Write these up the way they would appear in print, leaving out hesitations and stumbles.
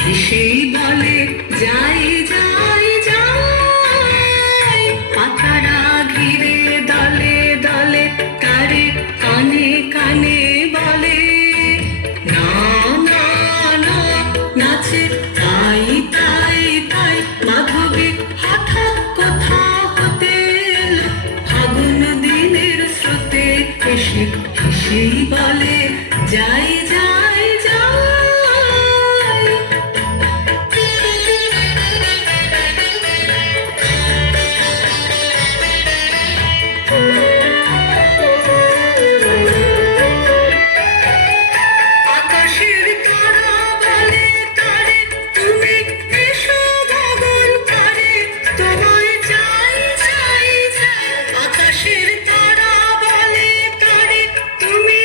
হেসেই বলে যাই যাই যাই, পাতারা ঘিরে দলে দলে তারে কানে কানে বলে না না না, নাচে তাই তাই তাই। মাধবী হঠাৎ কোথা হতে এলো, ফাগুন দিনের স্রোতে এসে হেসেই বলে যাই যাই যাই। আকাশের তারা বলে তারে তুমি এসো গগন তারে, তোমায় চাই চাই চাই। আকাশের তারা বলে তারে তুমি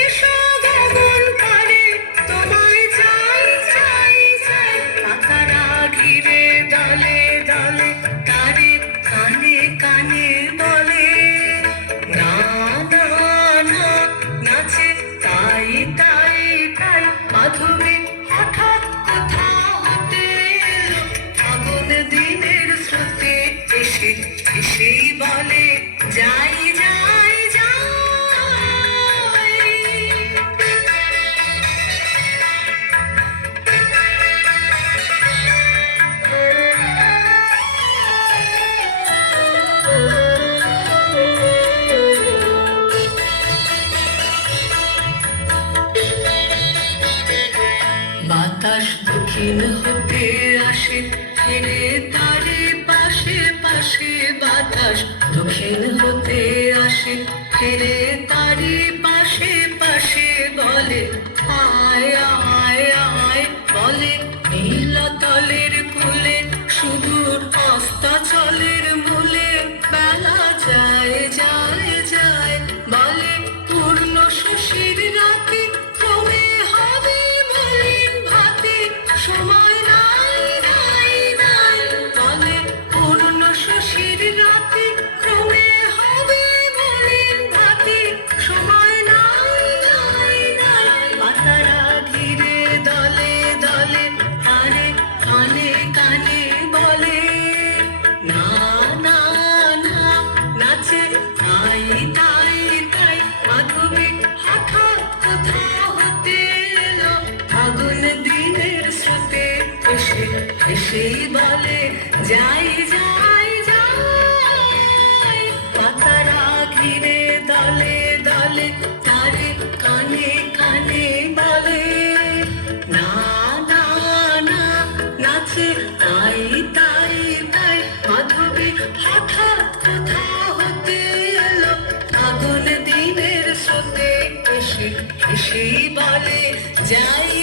এসো গগন তারে, তোমায় চাই চাই চাই। পাতারা ঘিরে দলে দলে তারে কানে কানে বলে না না না, নাচে তাই তাই তাই। মাধবী হঠাৎ কোথা হতে এলো, ফাগুন দিনের স্রোতে এসে এসেই বলে যাই যাই যাই। বাতাস দক্ষিণ হতে আসে ফিরে তারে পাশে পাশে, বাতাস দক্ষিণ হতে আসে ফিরে তারে পাশে পাশে বলে আয় আয় আয়। বলে নীলতলের কূলে সুদূর অস্তাচলের মূলে বেলা যায় যায় যায়। বলে পূর্ণ শশীর রাতে ক্রমে হবে মলিন ভাতে, সময় নাই নাই নাই। বলে পূর্ণ শশীর রাতে ক্রমে হবে মলিন ভাতে, সময় নাই নাই নাই। পাতারা ঘিরে দলে দলে তারে কানে কানে বলে না না না, নাচে তাই তাই তাই। মাধবী হঠাৎ কোথা হতে এলো, ফাগুন দিনের স্রোতে এসে এসেই বলে যাই যাই যাই। পাতারা ঘিরে দলে দলে তারে কানে কানে বলে না না না, নাচে তাই তাই তাই। মাধবী হঠাৎ কোথা হতে এলো, ফাগুন দিনের স্রোতে এসে এসেই বলে যাই